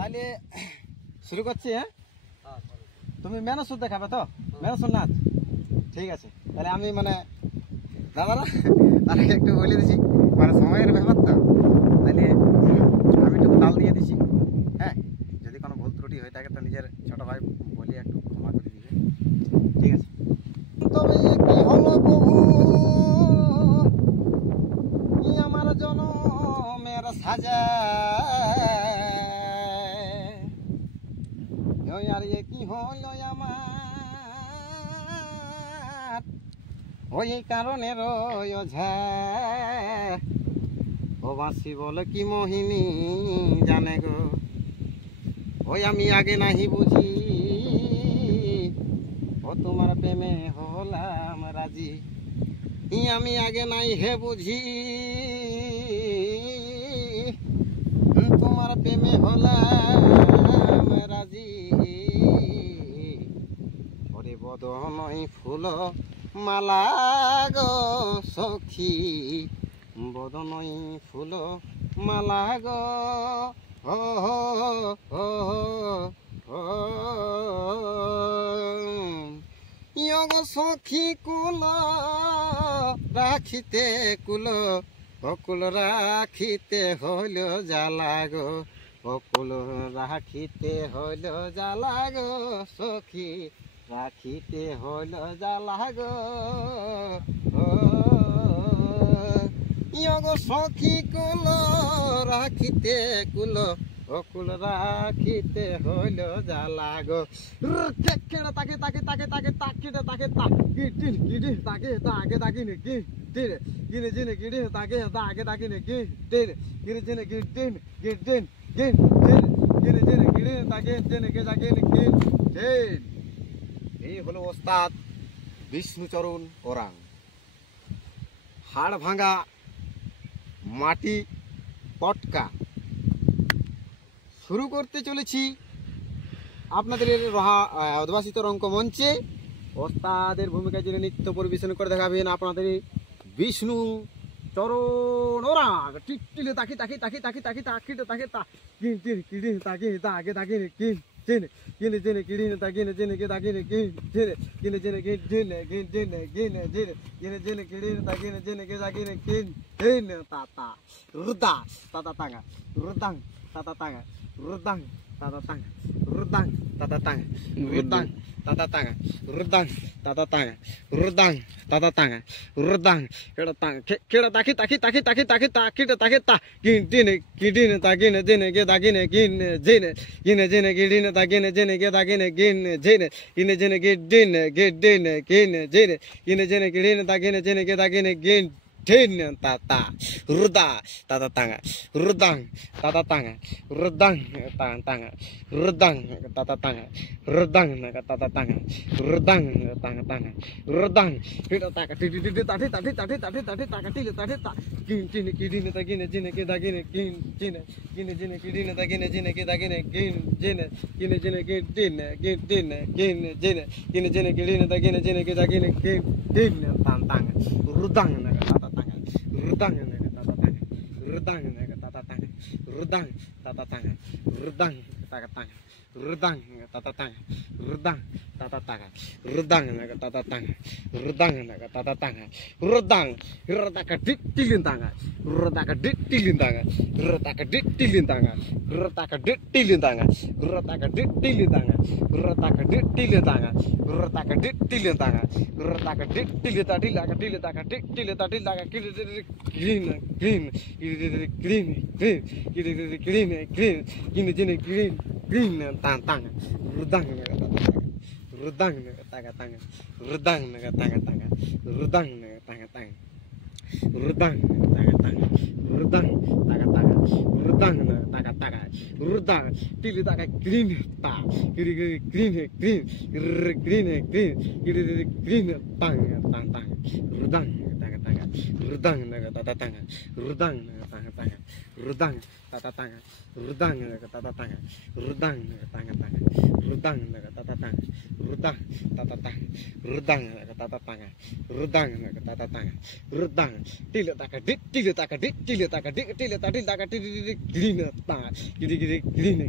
তাহলে শুরু করছি। হ্যাঁ, তুমি মেনসুর দেখাবে তো? মেনসুর নাচ ঠিক আছে। তাহলে আমি মানে দাদারা তাহলে একটু বলে দিছি, মানে সময়ের ব্যাপার তো, তাহলে আমি একটু তাল দিয়ে দিছি। হ্যাঁ, যদি কোনো ভুল ত্রুটি হয়ে থাকে তো নিজের ছোট ভাই বলি একটু ক্ষমা করে দিবে, ঠিক আছে। তবে কি হলো প্রভু, কি আমার জনমের সাজা, আর এ কি হলো আমার, ওই কারণে রোজা ও বাসি বলে কি মোহিনী জানে গো, ওই আমি আগে নাহি বুঝি, ও তোমার প্রেমে হলাম রাজি, আমি আগে নাই হে বুঝি, তোমার প্রেমে হলাম রাজি, ওরে বদনই ফুল মালা গো সখী, বদনই ফুল মালা গো, ও গো সখী কুল রাখিতে কুল, অকুল রাখিতে হইল জ্বালা গো, অকুল রাখিতে হইল জ্বালা গো সখী, রাখিতে হইল জ্বালা গো, গো সখী কুল রাখিতে কুল, অকুল রাখিতে হইল জ্বালা গো, কেড়ে তাকে তাকে তাকে তাকে তাকিটে তাকে তাকিটিন কিডি তাকে তাকে তাকি নাকি টিন কিনে জিনে কিডি তাকে তাকে তাকি নাকি টিন কিনে জিনে কিডিন কিডিন কিন টিন কিনে জিনে কিডি তাকে জিনে কে তাকে নাকি টিন। এই হলো ওস্তাদ বিষ্ণুচরণ ওরাং, হাড় ভাঙা মাটি পটকা। শুরু করতে চলেছি আপনাদের উদ্ভাসিত রঙ্গমঞ্চে। ওস্তাদের ভূমিকায় যিনি নৃত্য পরিবেশন করে দেখাবেন আপনাদের বিষ্ণু চরণ ওরাং। টিকটিলে তাকি তাকি তাকি তাকি তাকি তাকিটে তাকে কিন টিন কিডিন তাকে তাকে তাকি কিন টিন কিনে জেনে কিডিন তাকিনে জেনে কে তাকিনে কিন জেনে কিনে জেনে কে জেনে কিন জেনে কিনে জেনে কিনে জেনে কিডিন তাকিনে জেনে কে তাকিনে কিন টিন তাতা রুদা তাতা তাঙ্গা রুদাং tata tanga rudang tata tanga rudang tata tanga rudang tata tanga rudang tata tanga rudang tata tanga rudang keda tanga keda taki taki taki taki taki taki taki ta kin dine kidine takine dine ke takine kin jene kine jene kidine takine jene ke takine kin jene kine jene kidine kidine kin jene kine jene kidine takine jene ke takine kin Tin tata ruda tata tanga rudang tata tanga rudang tanga tanga rudang tata tanga rudang tata tanga rudang tanga tanga rudang kita taka tadi tadi tadi tadi tadi tadi taka tili tadi tak kin kini kidine takine jine ke takine kin jine kine jine kidine takine jine ke takine kin jine kine jine kidine kidine kin jine kine jine kidine takine jine ke takine kin tin tang tanga rudang rudang tata tanga rudang tata tanga rudang tata tanga rudang tata tanga rudang tata tanga rudang tata tanga rudang tata tanga rudang tata tanga rudang rudaka ditilin tanga rudaka ditilin tanga rudaka ditilin tanga rudaka ditilin tanga rudaka ditilin tanga rudaka ditilin tanga rudaka ditilin tanga rudaka ditilin tadi laka ditilin tanga ditilin tadi laka green green green green green green gini gini green green tang tang rudang rudang tanga tanga rudang tanga tanga rudang tanga tanga rudang tanga tanga rudang tanga tanga rudang tanga tanga rudang tili tanga green ta green green green green green green tang tang tang rudang tanga tanga tanga rudang naga tata tanga rudang naga tanga tanga rudang tata tanga rudang naga tata tanga rudang naga tanga tanga rudang naga tata tanga rudang tata tanga rudang naga tata tanga rudang naga tata tanga rudang tila taka dik tila taka dik tila taka dik tila taka dik green tanga gini green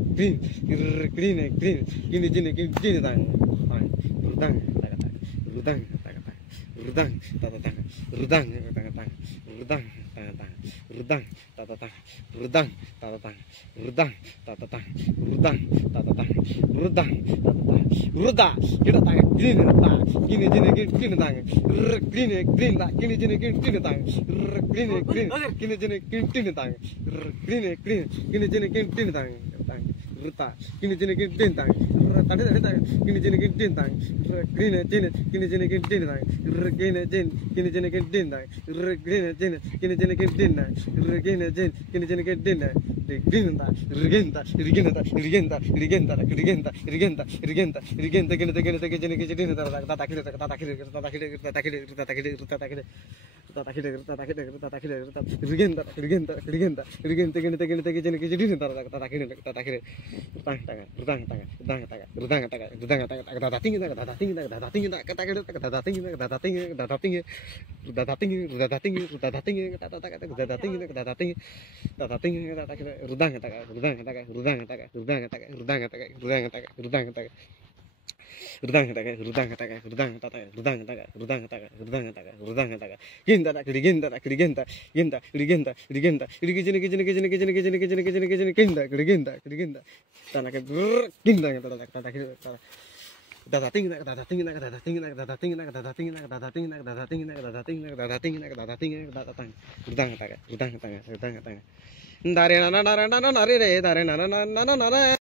gini gini tanga rudang taka tanga rudang taka tanga rudang tata tanga rudang taka tanga rudang tanga tanga rudang tata tanga rudang tata tanga rudang tata tanga rudang tata tanga rudang tata tanga ruda kita tanga green tanga gini tanga green tanga gini tanga green tanga gini tanga ruta gini tanga tadi tanga gini tanga green tanga gini tanga